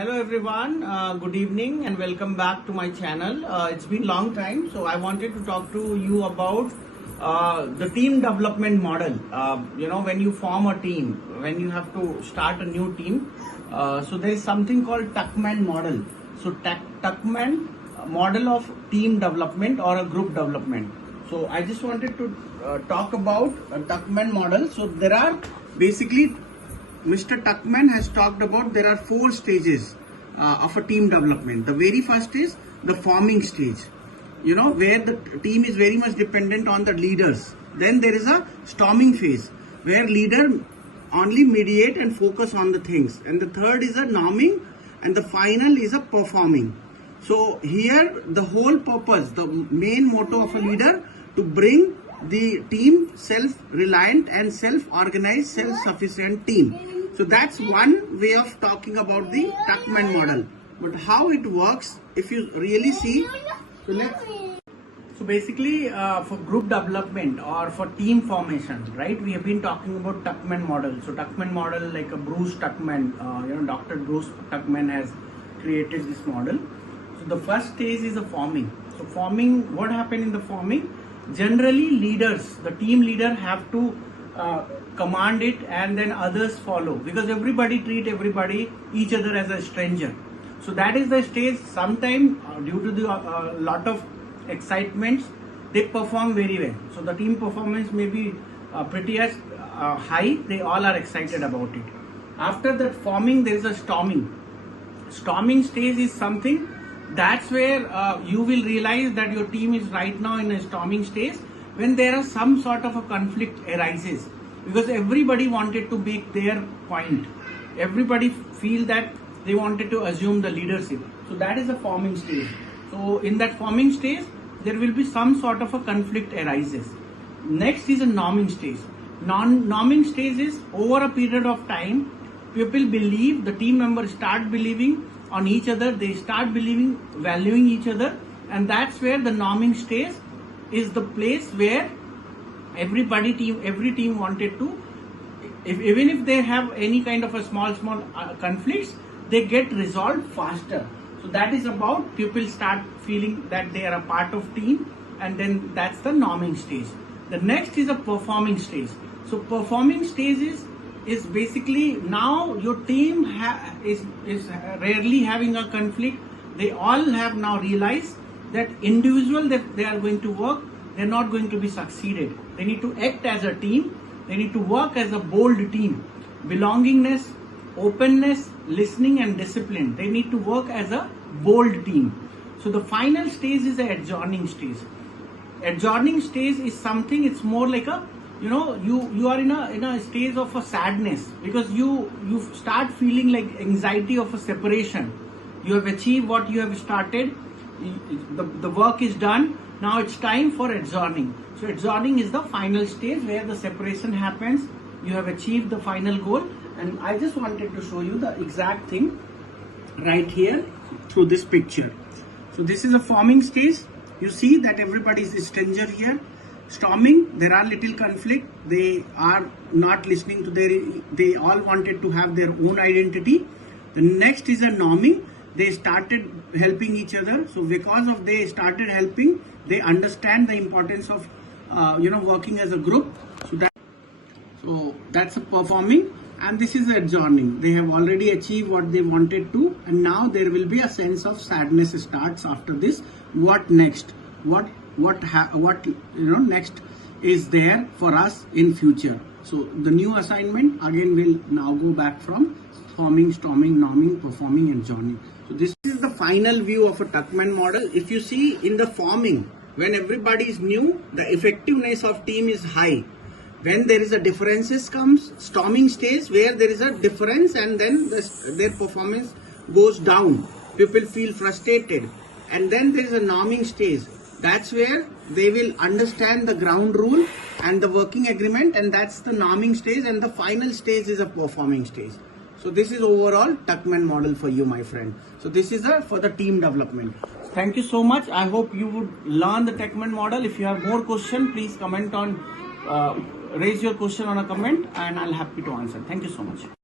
Hello everyone, good evening and welcome back to my channel. It's been long time, so I wanted to talk to you about the team development model. When you form a team, when you have to start a new team, so there is something called Tuckman Model. So Tuckman model of team development or a group development. So I just wanted to talk about a Tuckman model. So there are basically Mr. Tuckman has talked about there are 4 stages of a team development. The very first is the forming stage, where the team is very much dependent on the leaders. Then there is a storming phase where leader only mediate and focus on the things. And the third is a norming, and the final is a performing. So here the whole purpose, the main motto of a leader to bring the team self-reliant and self-organized, self-sufficient team. So that's one way of talking about the Tuckman model. But how it works, if you really see, so basically for group development or for team formation, right? We have been talking about Tuckman model. So Tuckman model, like a Bruce Tuckman, Dr. Bruce Tuckman has created this model. So the first stage is a forming. So forming, what happened in the forming? Generally leaders, the team leader have to command it and then others follow, because everybody treat each other as a stranger. So that is the stage. Sometime due to the lot of excitements, they perform very well. So the team performance may be pretty as high. They all are excited about it. After that forming, there is a storming. Storming stage is something that's where you will realize that your team is right now in a storming stage, when there are some sort of a conflict arises, because everybody wanted to make their point. Everybody feel that they wanted to assume the leadership. So that is a forming stage. So in that forming stage, there will be some sort of a conflict arises. Next is a norming stage. Norming stage is over a period of time, people believe, the team members start believing on each other, they start believing, valuing each other, and that's where the norming stage is the place where every team wanted to, even if they have any kind of a small conflicts, they get resolved faster. So that is about people start feeling that they are a part of team, and then that's the norming stage. The next is a performing stage. So performing stage is basically now your team is rarely having a conflict. They all have now realized that individual that they are going to work, they're not going to be succeeded. They need to act as a team. They need to work as a bold team. Belongingness, openness, listening and discipline. They need to work as a bold team. So the final stage is the adjourning stage. Adjourning stage is something, it's more like a, you are in a stage of a sadness, because you start feeling like anxiety of a separation. You have achieved what you have started. The work is done. Now it's time for adjourning. So adjourning is the final stage where the separation happens. You have achieved the final goal. And I just wanted to show you the exact thing right here through this picture. So this is a forming stage. You see that everybody is a stranger here. Storming, there are little conflict. They are not listening to they all wanted to have their own identity. The next is a norming. They started helping each other. So because of they started helping, they understand the importance of working as a group. So that's a performing, and this is adjourning. They have already achieved what they wanted to, and now there will be a sense of sadness starts after this. What next? What next is there for us in future? So the new assignment again will now go back from forming, storming, norming, performing, and adjourning. So this is the final view of a Tuckman model. If you see in the forming, when everybody is new, the effectiveness of team is high. When there is a differences comes, storming stage where there is a difference and then their performance goes down. People feel frustrated. And then there is a norming stage. That's where they will understand the ground rule and the working agreement, and that's the norming stage, and the final stage is a performing stage. So this is overall Tuckman model for you, my friend. So this is for the team development. Thank you so much. I hope you would learn the Tuckman model. If you have more question, please comment on, raise your question on a comment, and I'll happy to answer. Thank you so much.